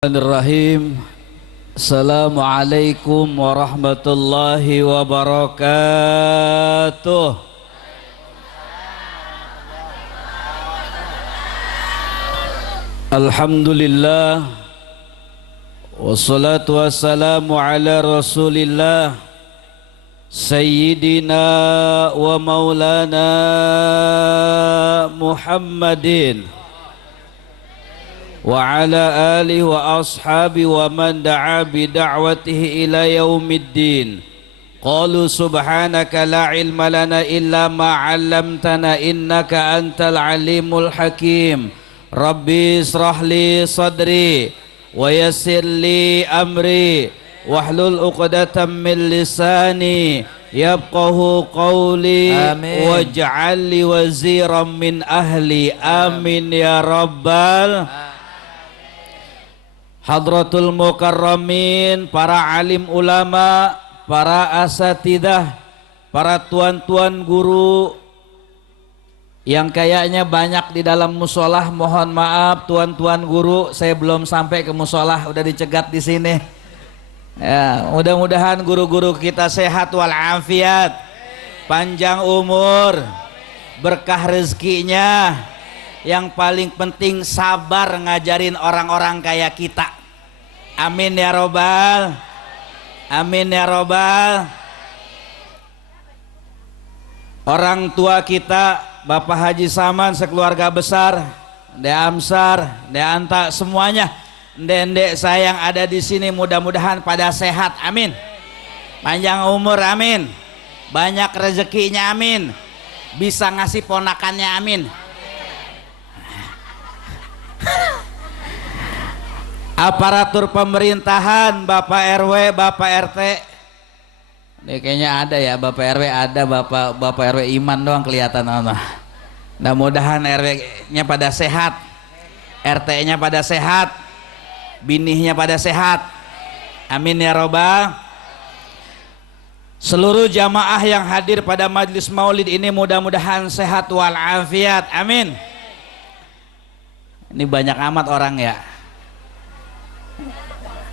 Bismillahirrahmanirrahim. Assalamualaikum warahmatullahi wabarakatuh. Alhamdulillah, wassalatu wassalamu ala rasulillah Sayyidina wa maulana Muhammadin wa ala alihi wa ashabi wa man da'a bi da'watihi ila yaumiddin. Qalu subhanaka la ilma lana illa ma 'allamtana innaka antal alimul hakim. Rabbi israh li sadri wa yassir li amri wahlul 'uqdatam min lisani yafqahu qawli waj'al li waziran min ahli. Amin ya rabbal Hadratul Mukarramin, para alim ulama, para asatidah, para tuan-tuan guru yang kayaknya banyak di dalam musolah. Mohon maaf tuan-tuan guru, saya belum sampai ke musolah, udah dicegat di sini. Ya, mudah-mudahan guru-guru kita sehat walafiat, panjang umur, berkah rezekinya. Yang paling penting sabar ngajarin orang-orang kayak kita. Amin ya robbal. Amin ya robbal. Orang tua kita, Bapak Haji Saman sekeluarga besar, Ndek Amsar, Ndek Anta, semuanya, ndek-ndek saya yang ada di sini, mudah-mudahan pada sehat. Amin. Panjang umur, amin. Banyak rezekinya, amin. Bisa ngasih ponakannya, amin. Aparatur pemerintahan, Bapak RW, Bapak RT. Ini kayaknya ada ya, Bapak RW ada, Bapak RW Iman doang kelihatan. Mudah-mudahan RW-nya pada sehat, RT-nya pada sehat, binihnya pada sehat. Amin ya robbal. Seluruh jamaah yang hadir pada majlis maulid ini mudah-mudahan sehat walafiat. Amin. Ini banyak amat orang ya.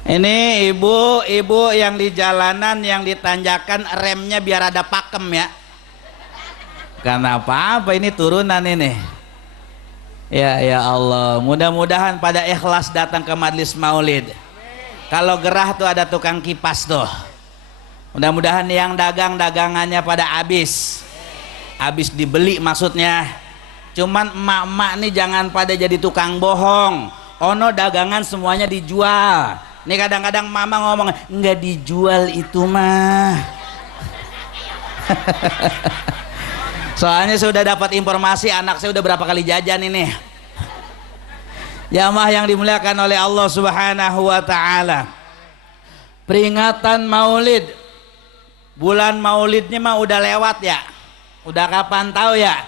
Ini ibu-ibu yang di jalanan, yang ditanjakan remnya biar ada pakem ya. Karena apa ini turunan ini. Ya Allah, mudah-mudahan pada ikhlas datang ke majlis maulid. Kalau gerah tuh ada tukang kipas tuh. Mudah-mudahan yang dagangannya pada habis dibeli maksudnya. Cuman emak-emak nih jangan pada jadi tukang bohong. Ono dagangan semuanya dijual. Nih kadang-kadang mama ngomong nggak dijual itu mah. Soalnya saya udah dapat informasi anak saya udah berapa kali jajan ini. Jamaah yang dimuliakan oleh Allah Subhanahu wa taala. Peringatan Maulid. Bulan Maulidnya mah udah lewat ya. Udah kapan tahu ya?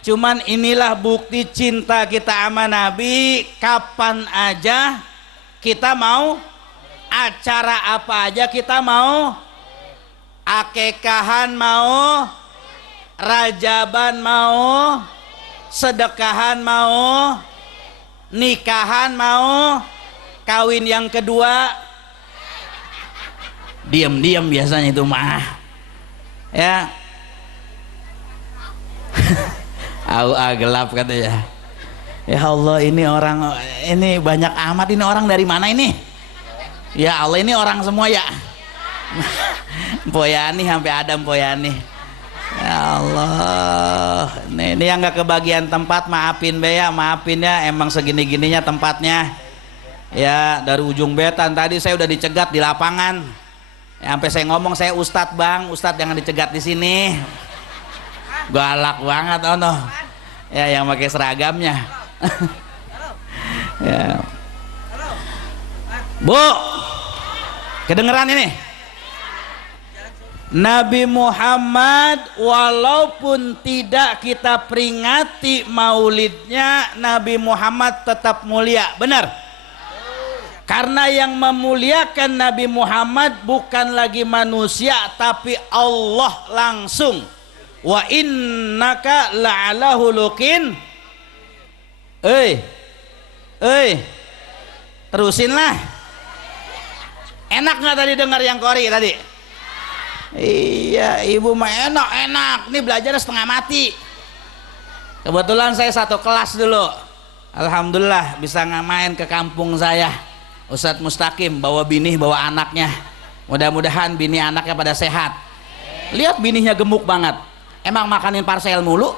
Cuman inilah bukti cinta kita sama Nabi. Kapan aja kita mau, acara apa aja kita mau, akekahan mau, rajaban mau, sedekahan mau, nikahan mau, kawin yang kedua, diam-diam biasanya itu mah ya. Gelap katanya. Ya Allah, ini orang, ini banyak amat, ini orang dari mana ini? Ya Allah, ini orang semua ya. Poyani sampai ada Poyani. Ya Allah, ini yang nggak kebagian tempat, maafin be ya, maafin ya, emang segini-gininya tempatnya. Ya dari ujung Betan tadi saya udah dicegat di lapangan. Ya, sampai saya ngomong saya Ustadz bang, Ustadz jangan dicegat di sini. Galak banget ono. Ya yang pakai seragamnya. Ya. Bu, kedengeran ini? Nabi Muhammad walaupun tidak kita peringati maulidnya, Nabi Muhammad tetap mulia, benar? Karena yang memuliakan Nabi Muhammad bukan lagi manusia tapi Allah langsung. Wa innaka la'ala hulukin Terusin lah. Enak nggak tadi dengar yang kori tadi? Iya, ibu mah enak. Ini belajar setengah mati. Kebetulan saya satu kelas dulu. Alhamdulillah bisa main ke kampung saya. Ustadz Mustaqim bawa bini, bawa anaknya. Mudah-mudahan bini anaknya pada sehat. Lihat bininya gemuk banget. Emang makanin parcel mulu?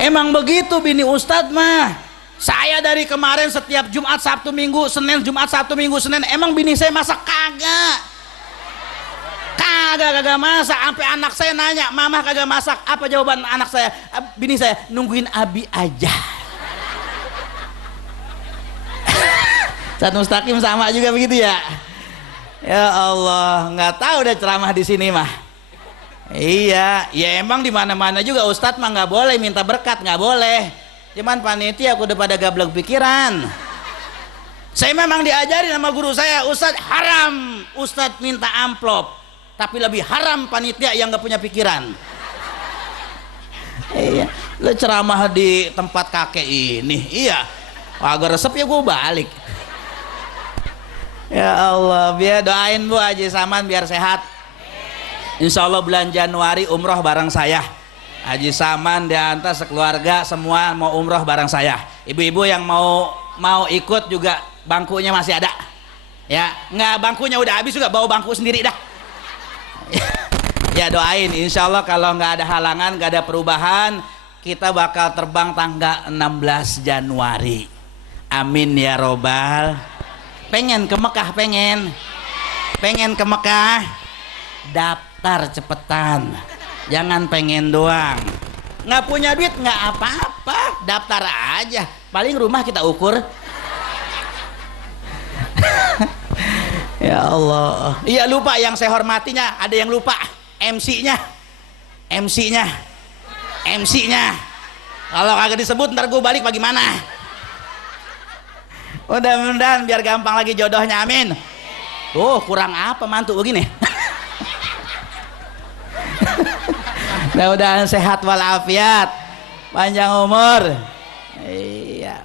Emang begitu bini Ustadz mah. Saya dari kemarin setiap Jumat, Sabtu, Minggu, Senin, Jumat, Sabtu, Minggu, Senin. Emang bini saya masak? Kagak masak. Sampai anak saya nanya, mama kagak masak. Apa jawaban anak saya? Bini saya, nungguin Abi aja. Ustadz Mustaqim sama juga begitu ya. Ya Allah, nggak tahu udah ceramah di sini mah. Iya, ya emang di mana-mana juga Ustadz mah nggak boleh minta berkat, nggak boleh. Cuman panitia aku udah pada gablek pikiran. Saya memang diajarin sama guru saya, Ustadz haram Ustadz minta amplop, tapi lebih haram panitia yang nggak punya pikiran. Iya, lo ceramah di tempat kakek ini, iya, agak resep ya gue balik. Ya Allah, biar doain Bu Haji Saman biar sehat. Insya Allah bulan Januari umroh bareng saya. Haji Saman diantar sekeluarga semua mau umroh bareng saya. Ibu-ibu yang mau ikut juga bangkunya masih ada. Ya, nggak bangkunya udah habis juga bawa bangku sendiri dah. Ya doain, insya Allah kalau nggak ada halangan, nggak ada perubahan, kita bakal terbang tanggal 16 Januari. Amin ya robbal. Pengen ke Mekah, pengen ke Mekah, daftar cepetan, jangan pengen doang. Nggak punya duit nggak apa-apa, daftar aja, paling rumah kita ukur. Ya Allah, iya lupa yang saya hormatinya, ada yang lupa MC-nya. Kalau kagak disebut ntar gue balik bagaimana? Mudah-mudahan biar gampang lagi jodohnya, amin. Tuh kurang apa mantu begini. Mudah-mudahan sehat walafiat, panjang umur. Iya.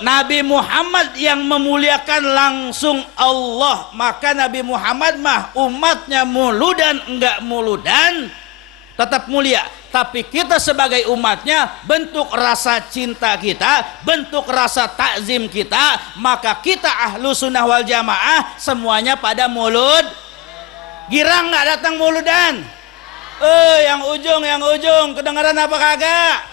Nabi Muhammad yang memuliakan langsung Allah, maka Nabi Muhammad mah umatnya muludan enggak muludan tetap mulia. Tapi kita sebagai umatnya, bentuk rasa cinta kita, bentuk rasa takzim kita, maka kita ahlu sunnah wal jamaah semuanya pada mulud. Girang nggak datang muludan? Yang ujung kedengaran apa kagak?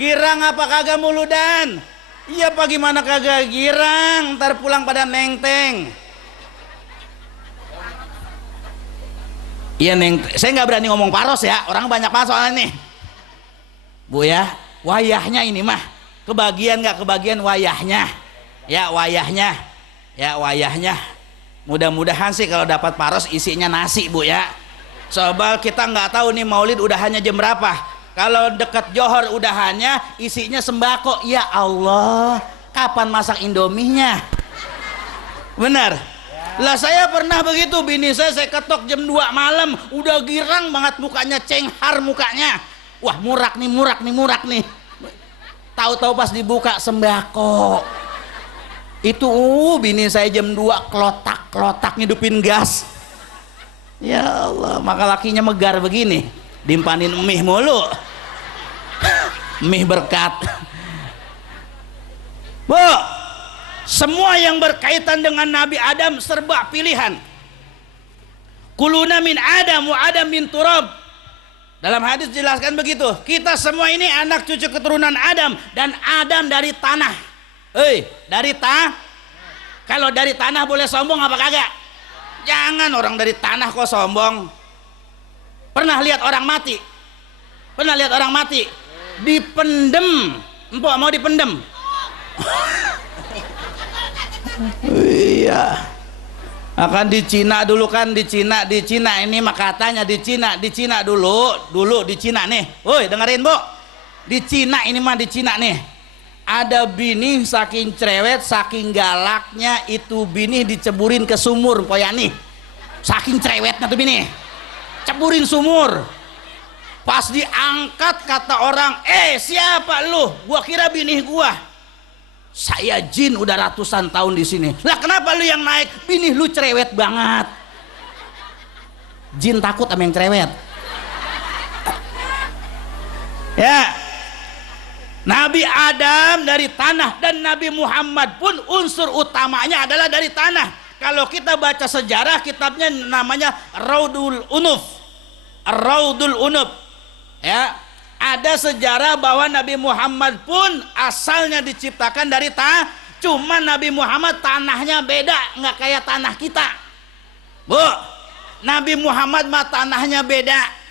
Girang apa kagak muludan? Iya apa gimana kagak girang? Ntar pulang pada nengteng. Iya neng, saya nggak berani ngomong paros ya, orang banyak banget soalnya nih. Bu ya, wayahnya ini mah kebagian nggak kebagian wayahnya, ya wayahnya. Mudah-mudahan sih kalau dapat paros isinya nasi Bu ya. Soal kita nggak tahu nih Maulid udahannya jam berapa. Kalau dekat Johor udahannya isinya sembako. Ya Allah, kapan masak Indominya? Benar. Lah saya pernah begitu, bini saya ketok jam 2 malam, udah girang banget mukanya, cenghar mukanya. Wah murak nih. Tahu-tahu pas dibuka sembako. Itu bini saya jam 2 klotak ngidupin gas. Ya Allah, maka lakinya megar begini, dimpanin mie mulu. Mie berkat. Bu, semua yang berkaitan dengan Nabi Adam serba pilihan. Kuluna min Adam wa Adam min turab. Dalam hadis jelaskan begitu. Kita semua ini anak cucu keturunan Adam, dan Adam dari tanah. Dari tanah. Kalau dari tanah boleh sombong apa kagak? Jangan, orang dari tanah kok sombong. Pernah lihat orang mati? Dipendem. Empok mau dipendem? Iya. Akan di Cina dulu kan, di Cina ini mah katanya di Cina dulu di Cina nih. Woi dengerin Bu, di Cina ini mah di Cina nih ada bini saking cerewet, saking galaknya itu bini diceburin ke sumur poya nih. Saking cerewetnya tuh bini, ceburin sumur. Pas diangkat kata orang, siapa lu? Gua kira binih gua. Saya jin udah ratusan tahun di sini. Lah kenapa lu yang naik? Binih lu cerewet banget. Jin takut sama yang cerewet. Ya, Nabi Adam dari tanah dan Nabi Muhammad pun unsur utamanya adalah dari tanah. Kalau kita baca sejarah, kitabnya namanya Raudul Unuf. Raudul Unuf. Ya, ada sejarah bahwa Nabi Muhammad pun asalnya diciptakan dari tanah. Cuma Nabi Muhammad tanahnya beda, nggak kayak tanah kita. Bu, Nabi Muhammad mah tanahnya beda.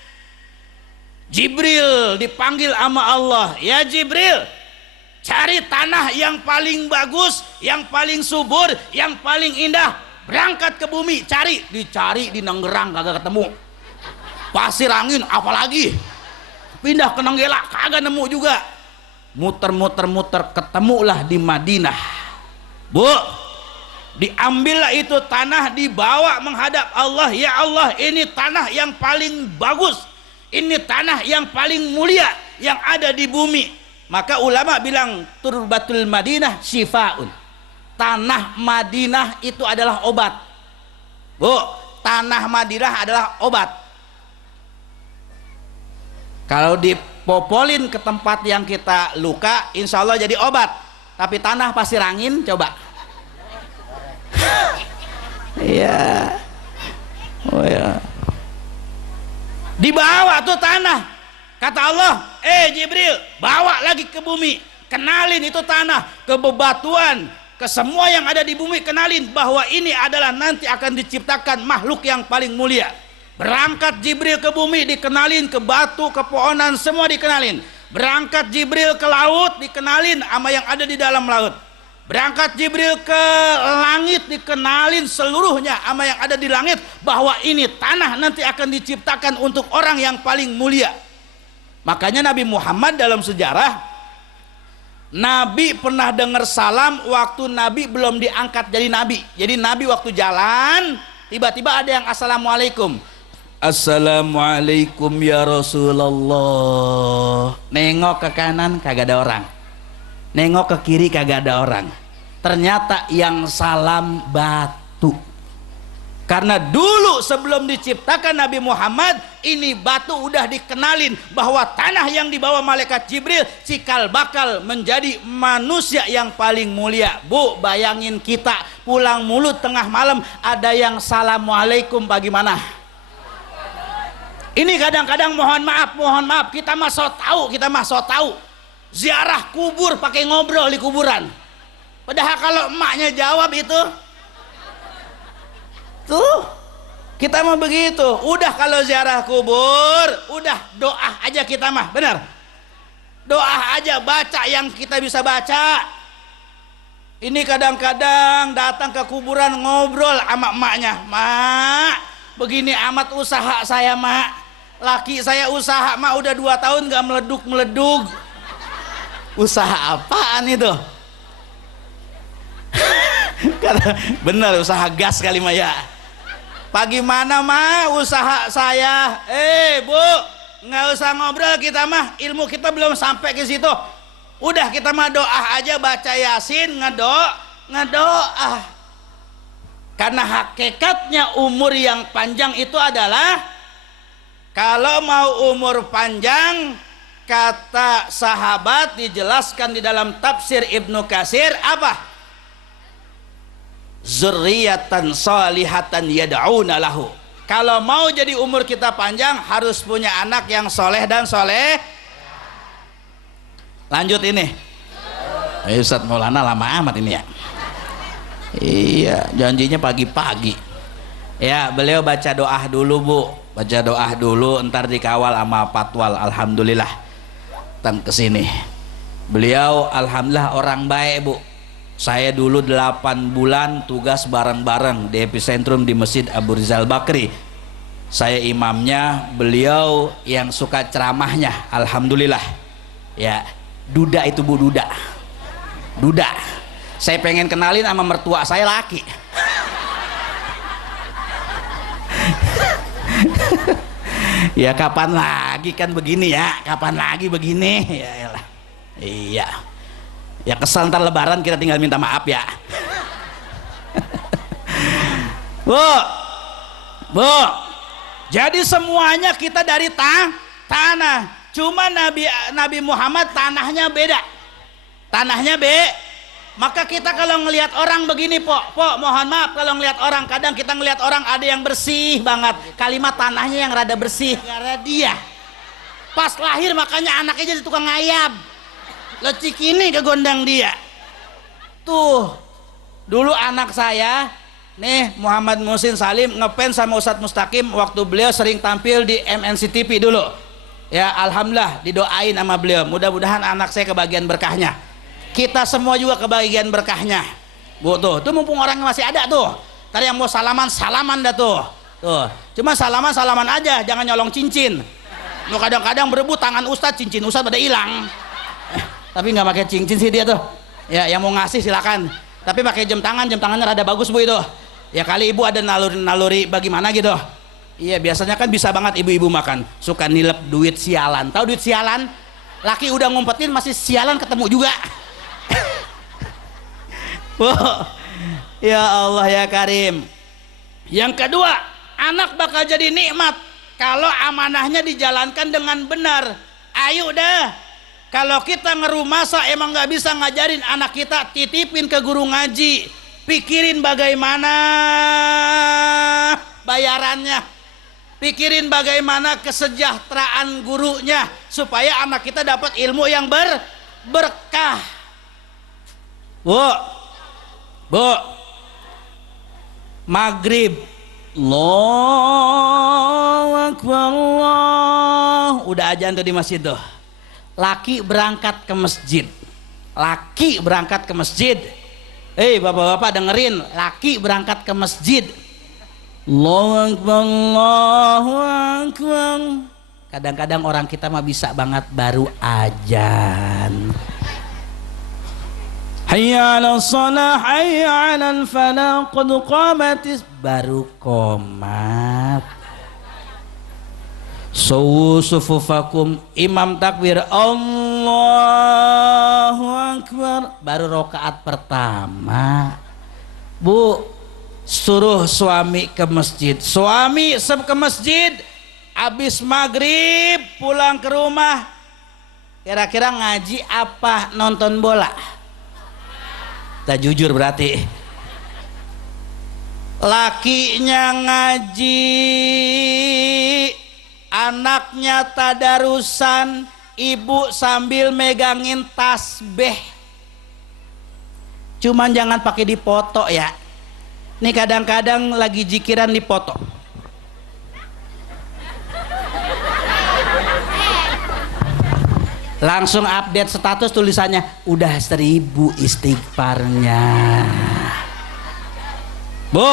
Jibril dipanggil sama Allah, ya Jibril, cari tanah yang paling bagus, yang paling subur, yang paling indah, berangkat ke bumi, cari. Dicari di Nanggerang kagak ketemu, Pasir Angin apalagi, pindah ke Nanggela kagak nemu juga, muter-muter ketemulah di Madinah. Bu, diambillah itu tanah, dibawa menghadap Allah. Ya Allah, ini tanah yang paling bagus, ini tanah yang paling mulia yang ada di bumi. Maka ulama bilang turbatul Madinah syifaun. Tanah Madinah itu adalah obat. Bu, tanah Madinah adalah obat. Kalau dipopolin ke tempat yang kita luka, insya Allah jadi obat. Tapi tanah Pasir Angin, coba. Iya. Oh ya. Dibawa tuh tanah, kata Allah, Jibril, bawa lagi ke bumi, kenalin itu tanah, ke bebatuan, ke semua yang ada di bumi, kenalin bahwa ini adalah nanti akan diciptakan makhluk yang paling mulia. Berangkat Jibril ke bumi, dikenalin, ke batu, ke pohonan, semua dikenalin. Berangkat Jibril ke laut, dikenalin sama yang ada di dalam laut. Berangkat Jibril ke langit, dikenalin seluruhnya sama yang ada di langit bahwa ini tanah nanti akan diciptakan untuk orang yang paling mulia. Makanya Nabi Muhammad dalam sejarah, Nabi pernah dengar salam waktu Nabi belum diangkat jadi Nabi. Jadi Nabi waktu jalan, tiba-tiba ada yang assalamualaikum. Assalamualaikum ya Rasulullah. Nengok ke kanan kagak ada orang, nengok ke kiri kagak ada orang. Ternyata yang salam batu. Karena dulu sebelum diciptakan Nabi Muhammad, ini batu udah dikenalin bahwa tanah yang dibawa malaikat Jibril cikal bakal menjadi manusia yang paling mulia. Bu, bayangin kita pulang mulut tengah malam ada yang assalamualaikum, bagaimana? Ini kadang-kadang mohon maaf, kita mah so tahu, ziarah kubur pakai ngobrol di kuburan. Padahal kalau emaknya jawab itu, tuh kita mah begitu. Udah kalau ziarah kubur, udah doa aja kita mah, benar. Doa aja, baca yang kita bisa baca. Ini kadang-kadang datang ke kuburan ngobrol sama emaknya, mak, begini amat usaha saya mak, laki saya usaha mak udah 2 tahun gak meleduk. Usaha apaan itu? Bener, usaha gas kali mah ya. Bagaimana mah usaha saya? Bu, nggak usah ngobrol kita mah, ilmu kita belum sampai ke situ. Udah kita mah doa aja, baca Yasin, ngedoa. Karena hakikatnya umur yang panjang itu adalah, kalau mau umur panjang, kata sahabat dijelaskan di dalam tafsir Ibnu Katsir apa? Zurriyatan salihatan yad'una lahu. Kalau mau jadi umur kita panjang, harus punya anak yang soleh dan soleh. Lanjut ini. Ustadz Maulana lama amat ini ya. Iya, janjinya pagi-pagi. Ya, beliau baca doa dulu Bu, baca doa dulu, ntar dikawal sama patwal. Alhamdulillah, datang ke sini. Beliau alhamdulillah orang baik Bu. Saya dulu 8 bulan tugas bareng-bareng di epicentrum di Masjid Abu Rizal Bakri. Saya imamnya, beliau yang suka ceramahnya. Alhamdulillah. Ya, Duda itu Bu, Duda. Saya pengen kenalin sama mertua saya laki. Ya kapan lagi lagi kan begini ya, kapan lagi begini ya elah. Iya ya, kesal ntar lebaran kita tinggal minta maaf ya. Bu, jadi semuanya kita dari tanah. Cuma Nabi Muhammad tanahnya beda. Tanahnya maka kita kalau ngelihat orang begini, Pok, mohon maaf kalau ngelihat orang, kadang kita ngelihat orang ada yang bersih banget, kalimat tanahnya yang rada bersih karena dia pas lahir makanya anaknya jadi tukang ngayab, lecik ini kegondang dia. Tuh dulu anak saya nih Muhammad Muhsin Salim ngefans sama Ustadz Mustaqim waktu beliau sering tampil di MNC TV dulu ya. Alhamdulillah didoain sama beliau, mudah-mudahan anak saya kebagian berkahnya, kita semua juga kebagian berkahnya. Bu tuh mumpung orangnya masih ada tuh, tadi yang mau salaman dah tuh. Cuma salaman aja, jangan nyolong cincin. Lu kadang-kadang berebut tangan Ustadz, cincin Ustadz pada hilang. Tapi nggak pakai cincin sih dia tuh ya, yang mau ngasih silakan, tapi pakai jam tangannya rada bagus bu itu ya, kali ibu ada naluri bagaimana gitu. Iya biasanya kan bisa banget ibu-ibu makan, suka nilep duit sialan. Tahu duit sialan? Laki udah ngumpetin masih sialan ketemu juga. Ya Allah ya Karim. Yang kedua, anak bakal jadi nikmat kalau amanahnya dijalankan dengan benar. Ayo dah, kalau kita ngerumasa emang nggak bisa ngajarin anak kita, titipin ke guru ngaji, pikirin bagaimana bayarannya, pikirin bagaimana kesejahteraan gurunya supaya anak kita dapat ilmu yang berkah. Bu, maghrib, Allahu Akbar, Allah. Udah ajan tuh di masjid tuh. Laki berangkat ke masjid. Bapak-bapak dengerin, laki berangkat ke masjid. Allahu Akbar, Allahu Akbar. Kadang-kadang orang kita mah bisa banget baru ajan. Hayya 'alas shalah, hayya 'alal falah, qad qamatis, baru qomat. Sufufakum, imam takbir Allahu Akbar, baru rokaat pertama. Bu, suruh suami ke masjid, suami ke masjid, habis maghrib pulang ke rumah, kira-kira ngaji apa nonton bola? Tak jujur berarti. Lakinya ngaji, anaknya tadarusan, ibu sambil megangin tasbih. Cuman jangan pakai dipoto ya. Nih kadang-kadang lagi jikiran dipoto. Langsung update status tulisannya udah 1000 istighfarnya. Bu,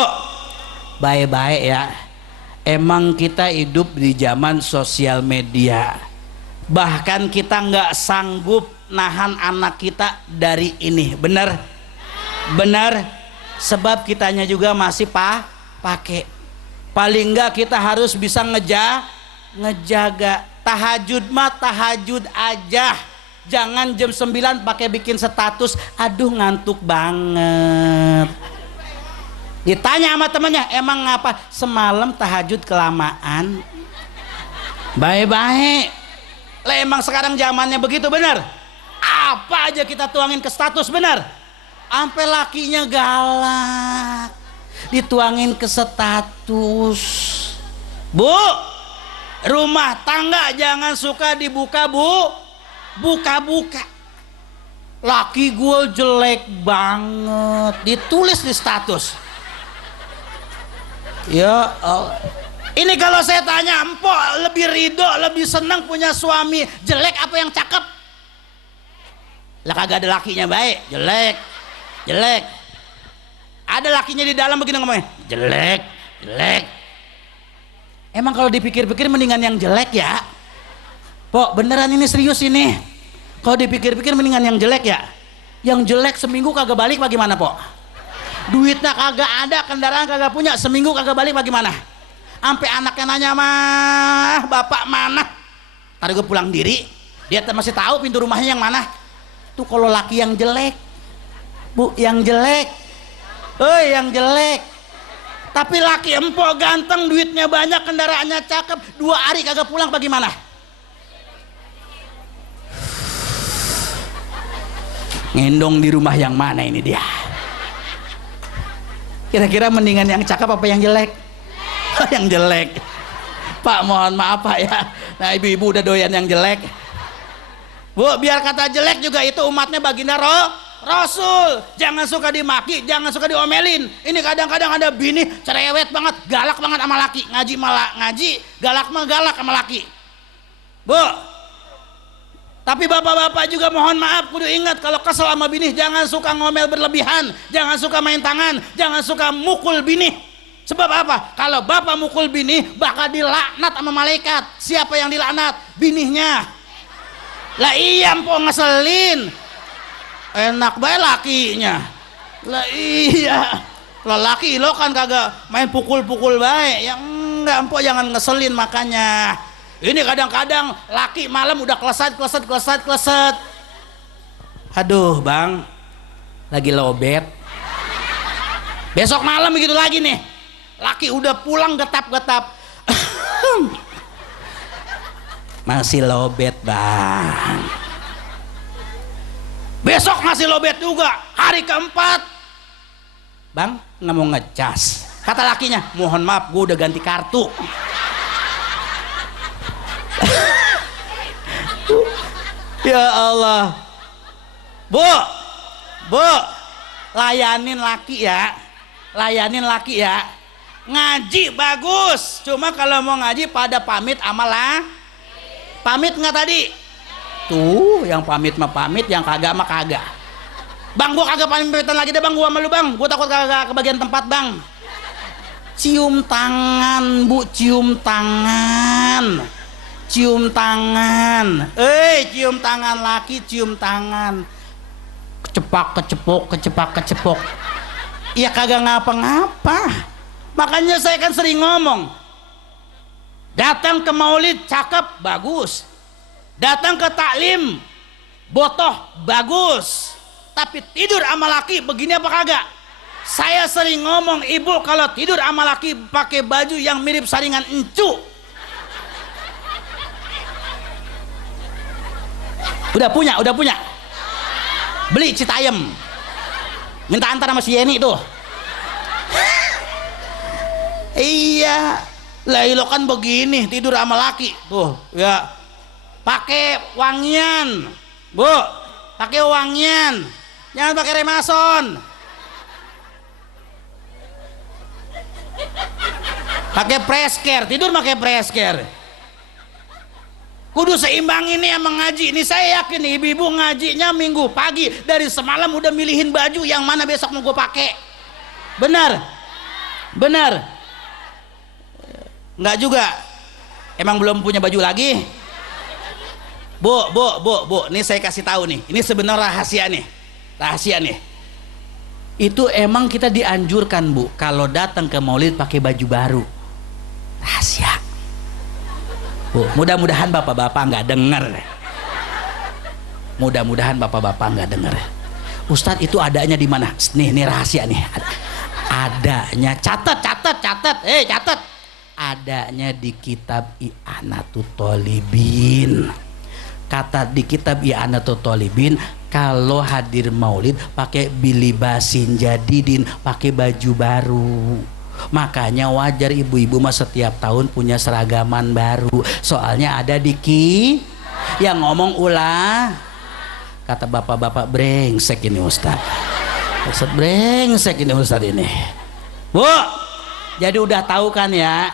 baik-baik ya. Emang kita hidup di zaman sosial media. Bahkan kita nggak sanggup nahan anak kita dari ini. Bener? Sebab kitanya juga masih pakai. Paling nggak kita harus bisa ngejaga. Tahajud mah tahajud aja, jangan jam 9 pakai bikin status, aduh ngantuk banget. Ditanya sama temennya, emang ngapa semalam tahajud kelamaan? Baik-baik lah, emang sekarang zamannya begitu, bener? Apa aja kita tuangin ke status, bener? Sampai lakinya galak dituangin ke status. Bu, rumah tangga jangan suka dibuka, Bu. Buka-buka. Laki gue jelek banget, ditulis di status. Ya Allah. Ini kalau saya tanya, empok lebih ridho, lebih senang punya suami jelek apa yang cakep? Lah kagak ada lakinya baik, jelek. Ada lakinya di dalam begini ngomongnya, jelek. Emang kalau dipikir-pikir mendingan yang jelek ya. Pok, beneran ini serius ini. Kalau dipikir-pikir mendingan yang jelek ya. Yang jelek seminggu kagak balik bagaimana, Pok? Duitnya kagak ada, kendaraan kagak punya, seminggu kagak balik bagaimana? Sampai anaknya nanya, mah bapak mana? Tadi gue pulang diri, dia masih tahu pintu rumahnya yang mana. Tuh kalau laki yang jelek, bu, yang jelek, yang jelek. Tapi laki empok ganteng, duitnya banyak, kendaraannya cakep, 2 hari kagak pulang, bagaimana? Ngendong di rumah yang mana ini dia? Kira-kira mendingan yang cakep apa yang jelek? Yang jelek. Pak, mohon maaf Pak ya. Nah, ibu-ibu udah doyan yang jelek. Bu, biar kata jelek juga itu umatnya baginda Rasul. Jangan suka dimaki, jangan suka diomelin. Ini kadang-kadang ada bini cerewet banget, galak banget sama laki. Ngaji malah ngaji, galak mah galak sama laki. Bu, tapi bapak-bapak juga mohon maaf, kudu ingat kalau kesel sama bini jangan suka ngomel berlebihan, jangan suka main tangan, jangan suka mukul bini. Sebab apa? Kalau bapak mukul bini bakal dilaknat sama malaikat. Siapa yang dilaknat? Bininya. Lah iya mpok ngeselin. Enak bae lakinya. Lah iya. Lah laki lo kan kagak main pukul-pukul bae. Yang enggak mpok jangan ngeselin makanya. Ini kadang-kadang laki malam udah kleset. Aduh bang, lagi lobet. Besok malam begitu lagi nih. Laki udah pulang getap-getap. Masih lobet bang. Besok masih lobet juga. Hari keempat, bang nggak mau ngecas. Kata lakinya, mohon maaf gue udah ganti kartu. Ya Allah, bu, layanin laki ya, ngaji bagus, cuma kalau mau ngaji pada pamit amalah, pamit nggak tadi? Tuh, yang pamit mah pamit, yang kagak mah kagak. Bang, gua kagak pamitan lagi deh bang, gua sama lu bang, gua takut kagak kebagian tempat bang. Cium tangan bu, cium tangan. Cium tangan, cium tangan laki, cium tangan, kecepak-kecepok, ya kagak ngapa-ngapa. Makanya saya kan sering ngomong, datang ke maulid cakep bagus, datang ke taklim botoh bagus, tapi tidur sama laki begini apa kagak? Saya sering ngomong, ibu kalau tidur sama laki pakai baju yang mirip saringan encu. Udah punya. Beli Citayam. Minta antar sama si Yeni tuh. Iya. Lah lo kan begini tidur sama laki. Tuh, ya. Pakai wangian. Bu, pakai wangian. Jangan pakai remason. Pakai preskare, tidur pakai preskare. Kudu seimbang ini sama ngaji. Ini saya yakin nih, ibu-ibu ngajinya minggu pagi dari semalam udah milihin baju yang mana besok mau gue pakai. Benar, nggak juga. Emang belum punya baju lagi? Bu, ini saya kasih tahu nih. Ini sebenarnya rahasia nih. Itu emang kita dianjurkan bu, kalau datang ke maulid pakai baju baru. Rahasia. Bu, mudah-mudahan bapak-bapak nggak denger. Ustadz itu adanya di mana? Nih rahasia nih. Adanya, catat. Adanya di kitab I'anatut Thalibin. Kata di kitab I'anatut Thalibin, kalau hadir maulid pakai bilibasin jadidin, pakai baju baru. Makanya wajar ibu-ibu mah setiap tahun punya seragaman baru. Soalnya ada yang ngomong ulah. Kata bapak-bapak brengsek ini Ustaz. Brengsek ini Ustaz ini. Bu, jadi udah tahu kan ya?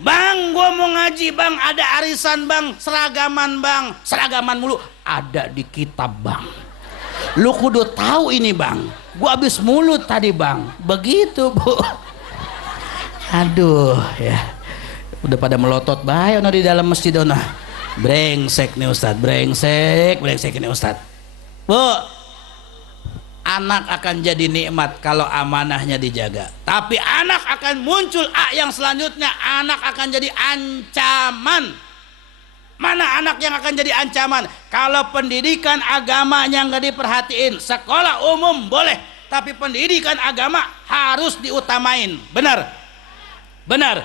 Bang, gua mau ngaji bang, ada arisan bang, seragaman mulu. Ada di kitab bang. Lu kudu tahu ini bang. Gua habis mulut tadi bang. Begitu bu. Aduh ya. Udah pada melotot bae ono di dalam masjid ono. Brengsek nih Ustaz, brengsek ini Ustaz. Bu, anak akan jadi nikmat kalau amanahnya dijaga. Tapi anak akan muncul yang selanjutnya, anak akan jadi ancaman. Mana anak yang akan jadi ancaman? Kalau pendidikan agamanya nggak diperhatiin, sekolah umum boleh, tapi pendidikan agama harus diutamain. Benar? Benar.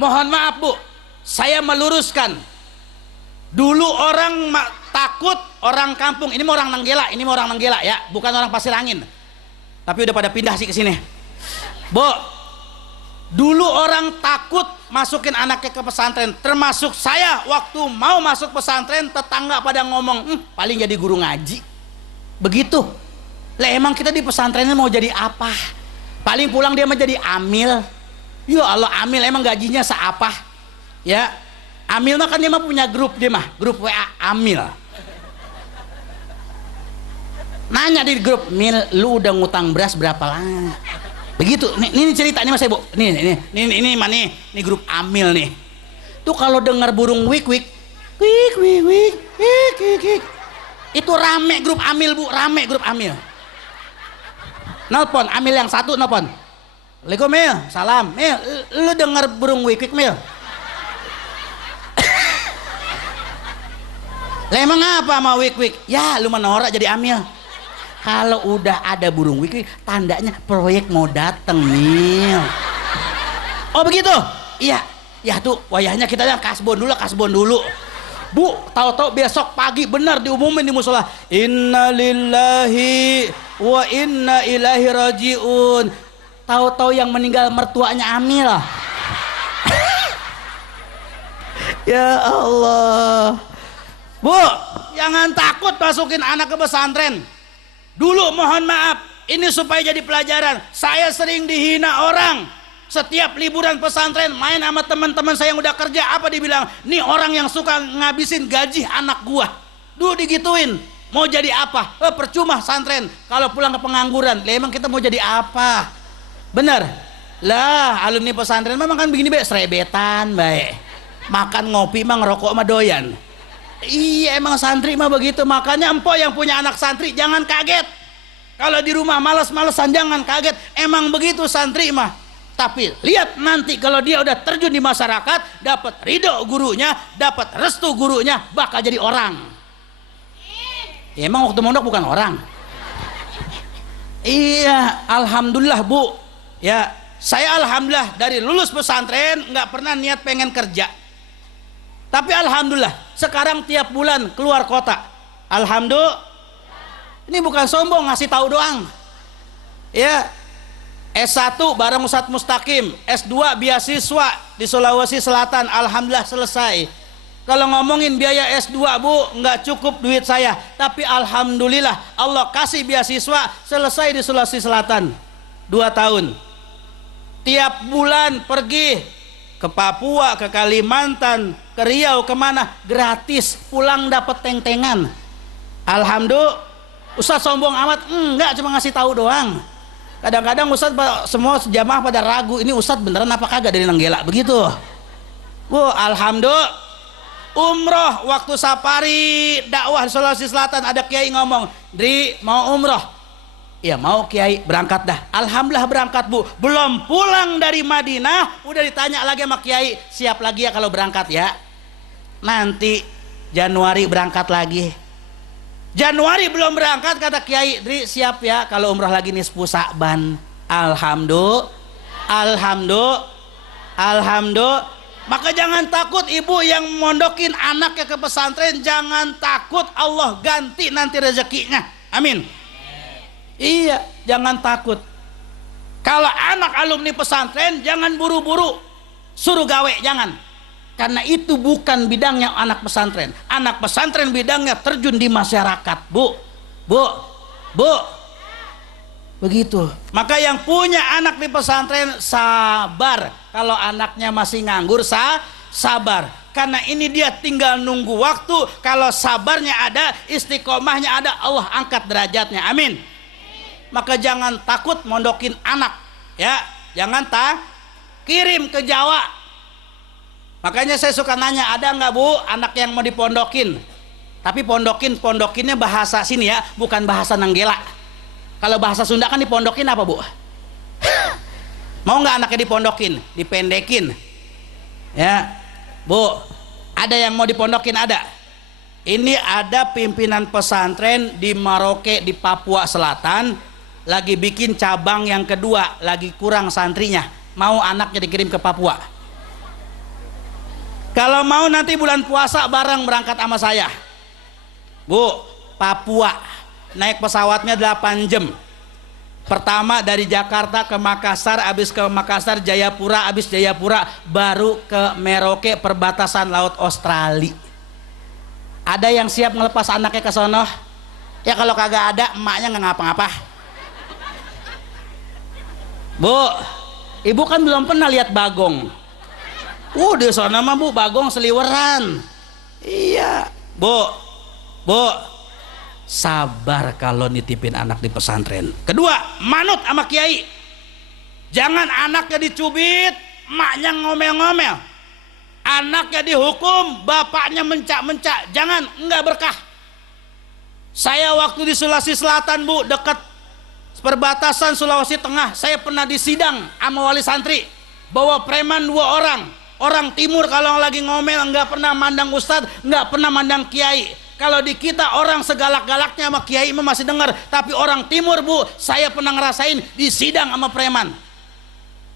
Mohon maaf Bu, saya meluruskan. Dulu orang takut orang kampung, ini mau orang Nanggela ya, bukan orang Pasir Angin. Tapi udah pada pindah sih ke sini. Bu, dulu orang takut masukin anaknya ke pesantren, termasuk saya waktu mau masuk pesantren, tetangga pada ngomong, paling jadi guru ngaji. Begitu. Lah emang kita di pesantrennya mau jadi apa? Paling pulang dia menjadi amil. Ya Allah, amil emang gajinya seapa? Ya, amil mah kan dia mah punya grup, dia mah grup WA amil. Nanya di grup, Mil, lu udah ngutang beras berapa lama? Begitu. Ini ceritanya Mas Ibu. Ini mana nih? Ini grup amil nih. Tuh kalau dengar burung wik wik, wik wik wik, wik wik wik. Itu rame grup amil Bu, rame grup amil. Nelpon, amil yang satu nelpon. Assalamualaikum Mil, salam. Mil, lu dengar burung wik wik Mil? Lah emang apa sama wik wik? Ya lu menora jadi amil. Kalau udah ada burung wik wik, tandanya proyek mau dateng Mil. Oh begitu? Iya. Ya tuh wayahnya kita yang kasbon dulu. Bu, tahu-tahu besok pagi benar diumumin di musola. Inna lillahi wa inna ilaihi rajiun. Tahu-tahu yang meninggal mertuanya amil. Ya Allah. Bu, jangan takut masukin anak ke pesantren. Dulu mohon maaf, ini supaya jadi pelajaran. Saya sering dihina orang. Setiap liburan pesantren main sama teman-teman saya yang udah kerja, apa dibilang? Nih orang yang suka ngabisin gaji anak gua. Dulu digituin. Mau jadi apa? Percuma santren kalau pulang ke pengangguran. Lah emang kita mau jadi apa? Bener? Lah alumni pesantren memang kan begini baik, serebetan baik. Makan ngopi mah ngerokok mah doyan. Iya emang santri mah begitu. Makanya empok yang punya anak santri jangan kaget. Kalau di rumah malas-malesan jangan kaget. Emang begitu santri mah. Tapi lihat nanti kalau dia udah terjun di masyarakat, dapat ridho gurunya, dapat restu gurunya, bakal jadi orang. Ya, emang waktu mondok bukan orang. Iya, alhamdulillah Bu. Ya, saya alhamdulillah dari lulus pesantren nggak pernah niat pengen kerja. Tapi alhamdulillah sekarang tiap bulan keluar kota. Alhamdulillah. Ini bukan sombong, ngasih tahu doang. Ya, S1 bareng Ustadz Mustaqim, S2 beasiswa di Sulawesi Selatan, alhamdulillah selesai. Kalau ngomongin biaya S2 Bu, nggak cukup duit saya, tapi alhamdulillah Allah kasih beasiswa, selesai di Sulawesi Selatan 2 tahun. Tiap bulan pergi ke Papua, ke Kalimantan, ke Riau, kemana gratis, pulang dapat teng-tengan. Alhamdulillah. Ustadz sombong amat? Enggak, cuma ngasih tahu doang. Kadang-kadang Ustadz semua jamaah pada ragu, ini Ustadz beneran apa kagak dari Nanggela, begitu. Bu, alhamdulillah. Umroh waktu safari dakwah di Sulawesi Selatan, ada kiai ngomong, Dri mau umroh? Ya mau kiai, berangkat dah. Alhamdulillah berangkat Bu. Belum pulang dari Madinah udah ditanya lagi sama kiai, siap lagi ya kalau berangkat ya? Nanti Januari berangkat lagi. Januari belum berangkat, kata kiai, Dri siap ya kalau umroh lagi nisfu Sa'ban. Alhamdulillah. Alhamdulillah. Maka jangan takut ibu yang mondokin anaknya ke pesantren, jangan takut, Allah ganti nanti rezekinya. Amin. Iya, jangan takut. Kalau anak alumni pesantren jangan buru-buru suruh gawe, jangan. Karena itu bukan bidangnya anak pesantren. Anak pesantren bidangnya terjun di masyarakat, Bu. Begitu. Maka yang punya anak di pesantren sabar. Kalau anaknya masih nganggur, sabar. Karena ini dia tinggal nunggu waktu. Kalau sabarnya ada, istiqomahnya ada, Allah angkat derajatnya. Amin. Maka jangan takut mondokin anak, ya. Jangan kirim ke Jawa. Makanya saya suka nanya, ada nggak Bu anak yang mau dipondokin? Tapi pondokinnya bahasa sini ya, bukan bahasa Nanggela. Kalau bahasa Sunda kan dipondokin apa, Bu? Mau nggak anaknya dipondokin, dipendekin? Ya, Bu, ada yang mau dipondokin ada? Ini ada pimpinan pesantren di Maroke di Papua Selatan lagi bikin cabang yang kedua, lagi kurang santrinya, mau anaknya dikirim ke Papua. Kalau mau nanti bulan puasa bareng berangkat sama saya, Bu. Papua naik pesawatnya 8 jam. Pertama dari Jakarta ke Makassar, habis ke Makassar Jayapura, habis Jayapura baru ke Merauke, perbatasan laut Australia. Ada yang siap ngelepas anaknya ke sono? Ya kalau kagak ada, emaknya nggak ngapa-ngapa. Bu, ibu kan belum pernah lihat bagong. Di sana mah, Bu, bagong seliweran. Iya, Bu, sabar kalau nitipin anak di pesantren. Kedua, manut sama kiai. Jangan anaknya dicubit, emaknya ngomel-ngomel. Anaknya dihukum, bapaknya mencak-mencak. Jangan, enggak berkah. Saya waktu di Sulawesi Selatan, Bu, dekat perbatasan Sulawesi Tengah, saya pernah disidang sama wali santri. Bawa preman 2 orang. Orang timur kalau lagi ngomel enggak pernah mandang ustadz, enggak pernah mandang kiai. Kalau di kita orang segalak-galaknya sama kiai masih dengar, tapi orang timur, Bu, saya pernah ngerasain disidang sama preman.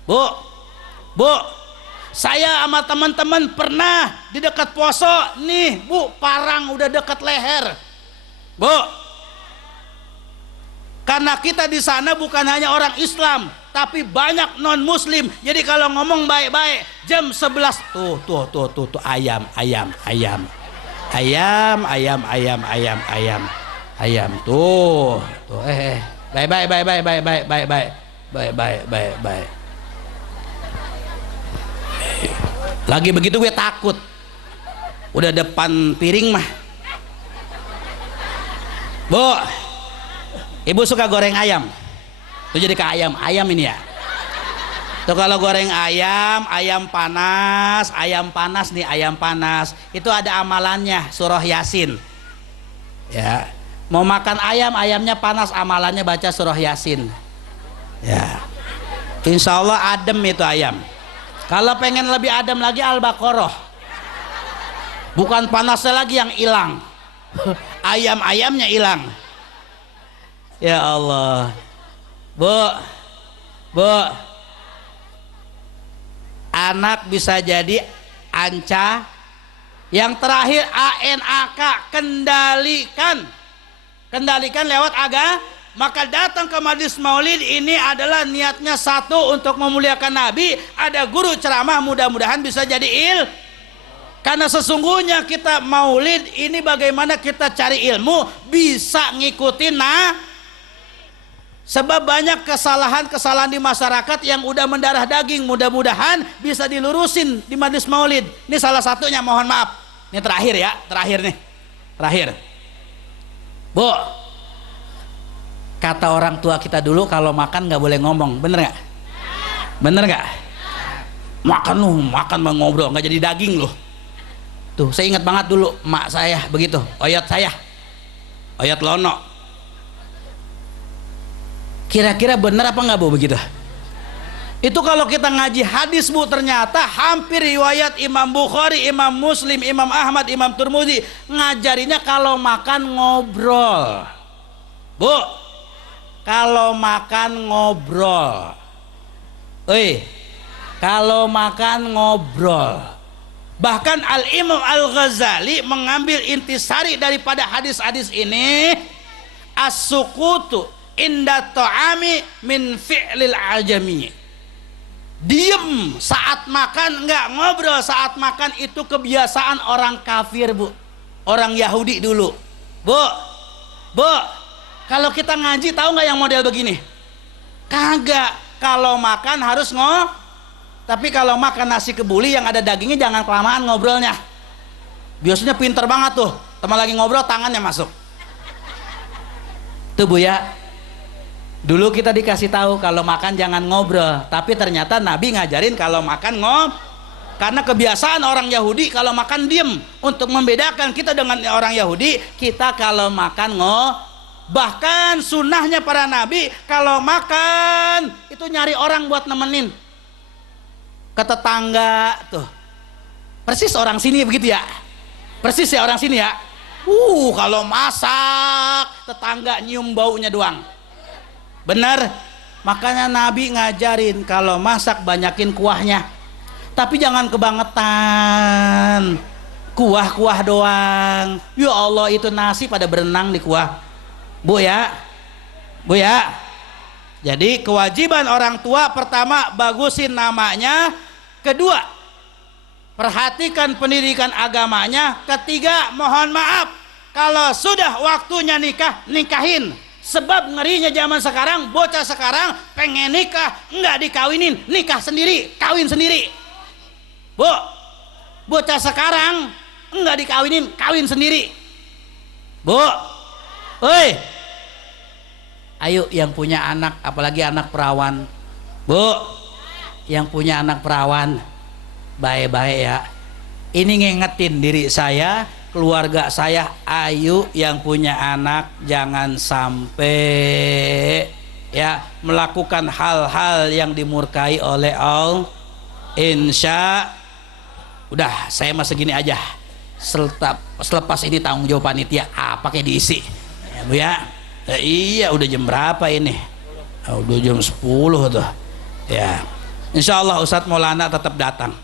Bu, saya sama teman-teman pernah di dekat Poso, nih, Bu, parang udah dekat leher. Bu, karena kita di sana bukan hanya orang Islam, tapi banyak non Muslim. Jadi kalau ngomong baik-baik, jam 11 tuh ayam tuh baik. Lagi begitu gue takut. Udah depan piring mah. Bu, ibu suka goreng ayam? Tuh jadi ke ayam ini ya. Tuh kalau goreng ayam panas nih, ayam panas. Itu ada amalannya, surah Yasin. Ya. Mau makan ayamnya panas, amalannya baca surah Yasin. Ya. Insya Allah adem itu ayam. Kalau pengen lebih adem lagi, Al-Baqarah. Bukan panasnya lagi yang hilang. Ayamnya hilang. Ya Allah. Bu, anak bisa jadi anca. Yang terakhir ANAK, kendalikan lewat maka datang ke majlis maulid ini adalah niatnya satu, untuk memuliakan Nabi. Ada guru ceramah, mudah-mudahan bisa jadi karena sesungguhnya kita maulid ini bagaimana kita cari ilmu, bisa ngikutin sebab banyak kesalahan di masyarakat yang udah mendarah daging. Mudah-mudahan bisa dilurusin di majlis maulid. Ini salah satunya, mohon maaf. Ini terakhir ya, terakhir. Bu, kata orang tua kita dulu kalau makan nggak boleh ngomong, bener nggak? Makan mau ngobrol, nggak jadi daging loh. Tuh, saya ingat banget dulu emak saya begitu, oyot Lono. Kira-kira bener apa nggak, Bu, begitu? Itu kalau kita ngaji hadis, Bu, ternyata hampir riwayat Imam Bukhari, Imam Muslim, Imam Ahmad, Imam Turmudi ngajarinya kalau makan ngobrol. Bu, kalau makan ngobrol. Kalau makan ngobrol. Bahkan Al-Imam Al-Ghazali mengambil intisari daripada hadis-hadis ini, as-sukutu inda ta'ami min fi'lil ajami. Diem saat makan, enggak ngobrol saat makan, itu kebiasaan orang kafir, Bu. Orang Yahudi dulu. Bu, kalau kita ngaji tahu nggak yang model begini? Kagak. Kalau makan harus tapi kalau makan nasi kebuli yang ada dagingnya jangan kelamaan ngobrolnya. Biasanya pinter banget tuh, teman lagi ngobrol tangannya masuk. Tuh, Bu, ya. Dulu kita dikasih tahu kalau makan jangan ngobrol, tapi ternyata Nabi ngajarin kalau makan karena kebiasaan orang Yahudi kalau makan diem. Untuk membedakan kita dengan orang Yahudi, kita kalau makan Bahkan sunnahnya para nabi kalau makan itu nyari orang buat nemenin ke tetangga tuh. Persis orang sini begitu ya. Persis ya orang sini ya. Kalau masak tetangga nyium baunya doang. Bener. Makanya Nabi ngajarin kalau masak banyakin kuahnya. Tapi jangan kebangetan. Kuah-kuah doang. Ya Allah, itu nasi pada berenang di kuah. Bu ya. Bu ya. Jadi kewajiban orang tua pertama bagusin namanya, kedua perhatikan pendidikan agamanya, ketiga mohon maaf kalau sudah waktunya nikah, nikahin. Sebab ngerinya zaman sekarang, bocah sekarang pengen nikah nggak dikawinin, nikah sendiri, kawin sendiri. Bu, bocah sekarang nggak dikawinin, kawin sendiri. Bu, oi, ayo yang punya anak, apalagi anak perawan. Bu, yang punya anak perawan, baik-baik ya. Ini ngingetin diri saya, keluarga saya, ayo yang punya anak jangan sampai ya melakukan hal-hal yang dimurkai oleh Allah. Insya udah saya mah segini aja. Selepas ini tanggung jawab panitia pakai diisi ya Bu ya. Iya udah jam berapa ini? Udah jam 10 tuh ya. Insya Allah Ustadz Maulana tetap datang.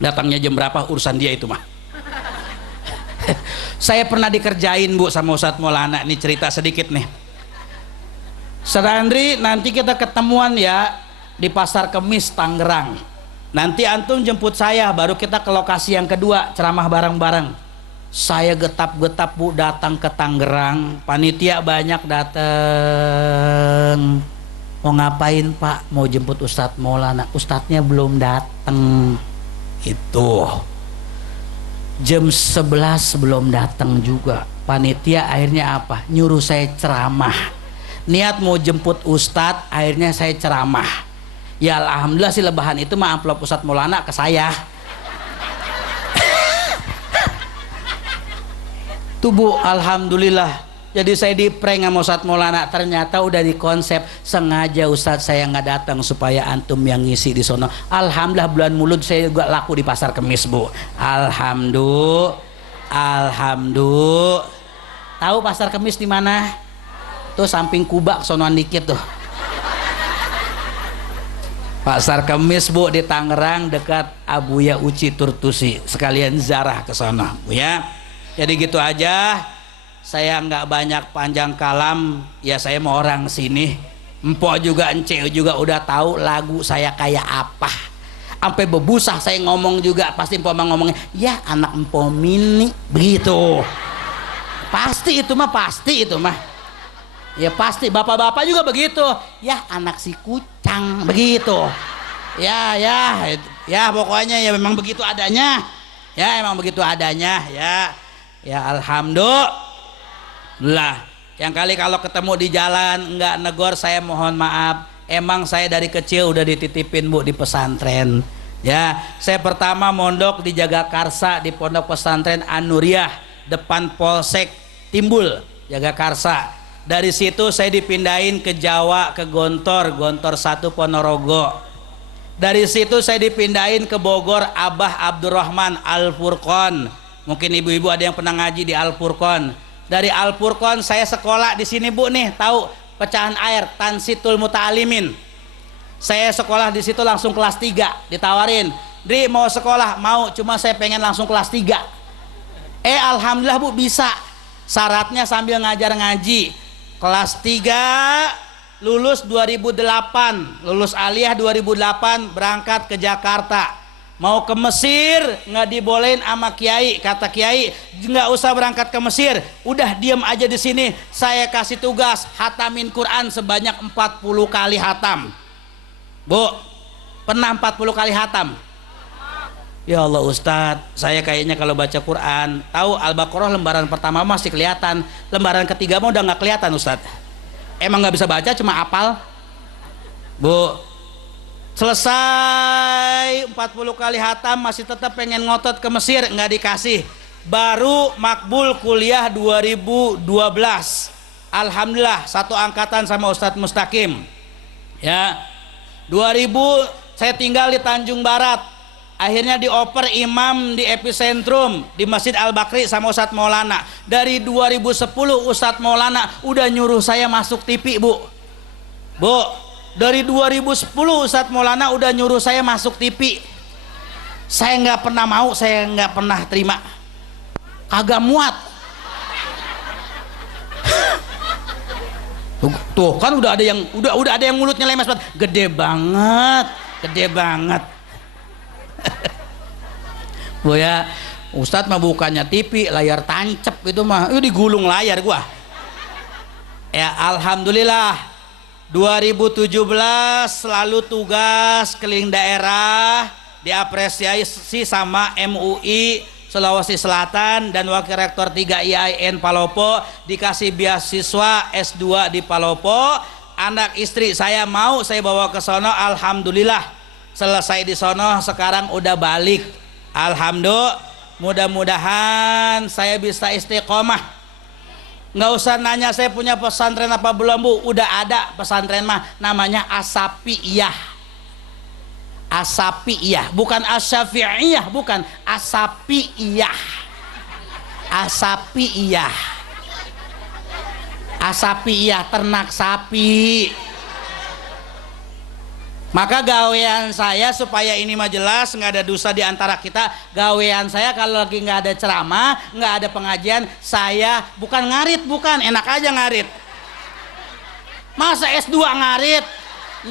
Datangnya jam berapa urusan dia itu mah. Saya pernah dikerjain Bu sama Ustadz Maulana. Ini cerita sedikit nih. Ustadz Andri, nanti kita ketemuan ya di Pasar Kemis Tangerang. Nanti antum jemput saya, baru kita ke lokasi yang kedua ceramah bareng-bareng. Saya getap-getap Bu datang ke Tangerang. Panitia banyak datang. Mau ngapain Pak? Mau jemput Ustadz Maulana. Ustadznya belum datang. Itu jam 11 belum datang juga. Panitia akhirnya apa? Nyuruh saya ceramah. Niat mau jemput Ustadz, akhirnya saya ceramah. Ya alhamdulillah sih lebahan itu mah amplop Ustadz Maulana ke saya. Tuh Bu, alhamdulillah. Jadi saya di prank sama Ustadz Maulana. Ternyata udah dikonsep sengaja Ustadz saya nggak datang supaya antum yang ngisi di sono. Alhamdulillah bulan Mulud saya juga laku di Pasar Kemis Bu. Alhamdulillah. Tahu Pasar Kemis di mana? Tuh samping Kubak sonoan dikit tuh. Pasar Kemis Bu di Tangerang dekat Abuya Uci Turtusi. Sekalian ziarah ke sana Bu ya. Jadi gitu aja. Saya nggak banyak panjang kalam. Ya saya mau orang sini. Empok juga, Ence juga udah tahu lagu saya kayak apa. Sampai bebusah saya ngomong juga. Pasti empok mah ngomongnya, ya anak empok mini begitu. Pasti itu mah, pasti itu mah. Ya pasti bapak-bapak juga begitu. Ya anak si kucang begitu. Ya pokoknya ya memang begitu adanya. Ya emang begitu adanya ya. Ya alhamdulillah. Yang kali kalau ketemu di jalan nggak negor saya mohon maaf. Emang saya dari kecil udah dititipin Bu di pesantren. Ya, saya pertama mondok di Jagakarsa di Pondok Pesantren An-Nuriyah depan Polsek Timbul, Jagakarsa. Dari situ saya dipindahin ke Jawa, ke Gontor 1 Ponorogo. Dari situ saya dipindahin ke Bogor, Abah Abdurrahman Al-Furqon. Mungkin ibu-ibu ada yang pernah ngaji di Al-Furqon. Dari Al-Furqon saya sekolah di sini Bu nih, tahu pecahan air Tansitul Muta'alimin. Saya sekolah di situ langsung kelas 3, ditawarin, "Dri mau sekolah?" "Mau, cuma saya pengen langsung kelas 3." Alhamdulillah Bu bisa. Syaratnya sambil ngajar ngaji. Kelas 3 lulus 2008, lulus aliyah 2008, berangkat ke Jakarta. Mau ke Mesir nggak dibolehin sama kiai. Kata kiai, nggak usah berangkat ke Mesir, udah diam aja di sini. Saya kasih tugas hatamin Quran sebanyak 40 kali hatam. Bu, pernah 40 kali hatam? Ya Allah Ustadz, saya kayaknya kalau baca Quran, tahu Al-Baqarah lembaran pertama masih kelihatan, lembaran ketiga mah udah nggak kelihatan Ustadz. Emang nggak bisa baca, cuma hafal. Bu, selesai 40 kali hatam masih tetap pengen ngotot ke Mesir, nggak dikasih. Baru makbul kuliah 2012. alhamdulillah satu angkatan sama Ustadz Mustaqim. Ya, 2000 saya tinggal di Tanjung Barat. Akhirnya dioper imam di Epicentrum di Masjid Al-Bakri sama Ustadz Maulana. Dari 2010 Ustadz Maulana udah nyuruh saya masuk TV, Bu. Bu, dari 2010 Ustadz Maulana udah nyuruh saya masuk TV. Saya nggak pernah mau, saya nggak pernah terima. Kagak muat. Tuh kan udah ada yang mulutnya lemes banget. Gede banget, gede banget. Bu ya, Ustadz mah bukannya TV, layar tancep itu mah, digulung layar gua. Ya alhamdulillah 2017 selalu tugas keliling daerah, diapresiasi sama MUI Sulawesi Selatan dan Wakil Rektor 3 IAIN Palopo, dikasih beasiswa S2 di Palopo. Anak istri saya mau saya bawa ke sono, alhamdulillah selesai di sono, sekarang udah balik. Alhamdulillah, mudah-mudahan saya bisa istiqomah. Nggak usah nanya saya punya pesantren apa belum, Bu. Udah ada pesantren mah, namanya Asapiyah. Asapiyah, bukan Asyafi'iyah, bukan Asapiyah. Asapiyah. Asapiyah, ternak sapi. Maka gawean saya supaya ini mah jelas, nggak ada dosa di antara kita. Gawean saya kalau lagi nggak ada ceramah, nggak ada pengajian, saya bukan ngarit, bukan, enak aja ngarit. Masa S2 ngarit?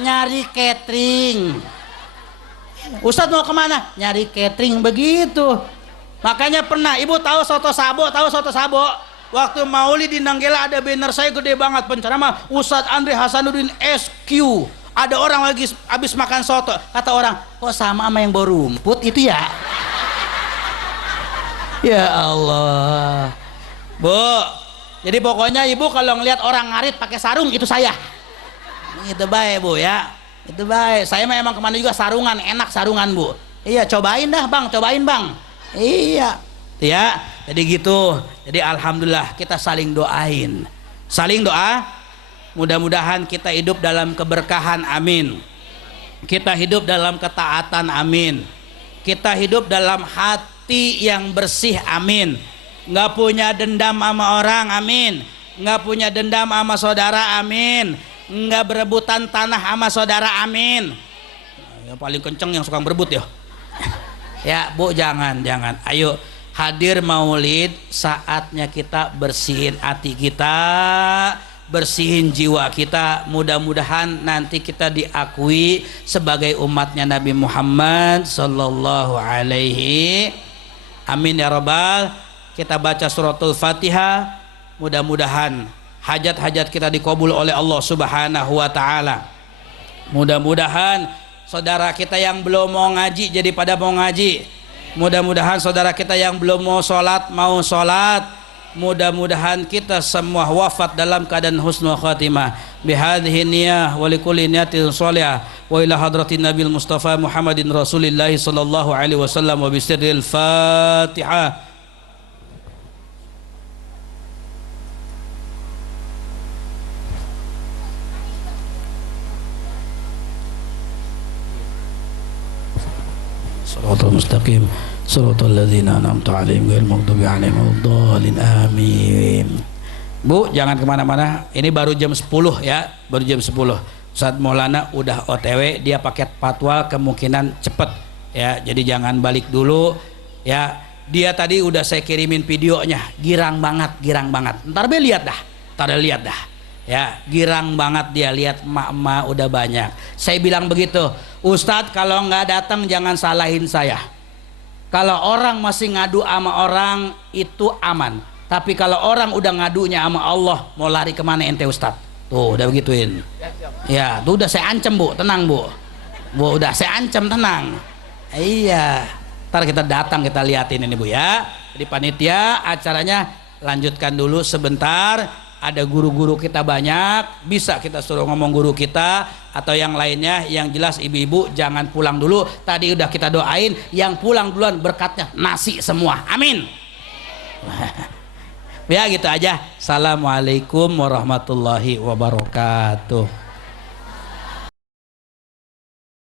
Nyari catering. Ustadz mau kemana? Nyari catering, begitu. Makanya pernah, ibu tahu soto sabo? Tahu soto sabo? Waktu maulid di Nanggela ada banner saya gede banget, penceramah Ustadz Andre Hasanuddin SQ. Ada orang lagi habis makan soto, kata orang, kok sama yang bawa rumput itu ya? Ya Allah, Bu. Jadi pokoknya ibu kalau ngelihat orang ngarit pakai sarung, itu saya. Itu baik, Bu ya. Itu baik. Saya memang kemana juga sarungan, enak sarungan, Bu. Iya, cobain dah Bang, cobain Bang. Iya, ya. Jadi gitu. Jadi alhamdulillah kita saling doain, saling doa. Mudah-mudahan kita hidup dalam keberkahan, amin. Kita hidup dalam ketaatan, amin. Kita hidup dalam hati yang bersih, amin. Nggak punya dendam sama orang, amin. Nggak punya dendam sama saudara, amin. Nggak berebutan tanah sama saudara, amin. Yang paling kenceng yang suka berebut ya. Ya Bu, jangan. Ayo hadir maulid, saatnya kita bersihin hati kita, bersihin jiwa kita. Mudah-mudahan nanti kita diakui sebagai umatnya Nabi Muhammad sallallahu alaihi. Amin ya rabbal. Kita baca suratul Fatihah. Mudah-mudahan hajat-hajat kita dikabul oleh Allah Subhanahu wa taala. Mudah-mudahan saudara kita yang belum mau ngaji jadi pada mau ngaji. Mudah-mudahan saudara kita yang belum mau sholat. Mudah-mudahan kita semua wafat dalam keadaan husnul khatimah. Bihadhihi niyah wa likulli niyatin shalihah wa ila hadratin Nabil Mustafa Muhammadin Rasulillah sallallahu alaihi wasallam wa bisirril Fatihah. Shiratal mustaqim Shiratal ladzina an'amta 'alaihim ghairil maghdubi alaihim waladdallin, amin. Bu, jangan kemana-mana. Ini baru jam 10 ya, baru jam 10. Ustadz Maulana udah OTW, dia paket patwal, kemungkinan cepet ya. Jadi jangan balik dulu ya. Dia tadi udah saya kirimin videonya, girang banget. Ntar be lihat dah. Ya, girang banget dia, lihat emak-emak udah banyak. Saya bilang begitu, Ustadz kalau nggak datang jangan salahin saya. Kalau orang masih ngadu sama orang itu aman. Tapi kalau orang udah ngadunya sama Allah, mau lari kemana ente Ustadz? Tuh udah begituin. Ya, tuh udah saya ancam Bu, tenang Bu. Bu udah saya ancam, tenang. Iya. Ntar kita datang kita liatin ini Bu ya. Di panitia acaranya lanjutkan dulu sebentar. Ada guru-guru kita banyak, bisa kita suruh ngomong guru kita atau yang lainnya. Yang jelas ibu-ibu jangan pulang dulu. Tadi udah kita doain, yang pulang duluan berkatnya nasi semua, amin. Ya gitu aja. Assalamualaikum warahmatullahi wabarakatuh.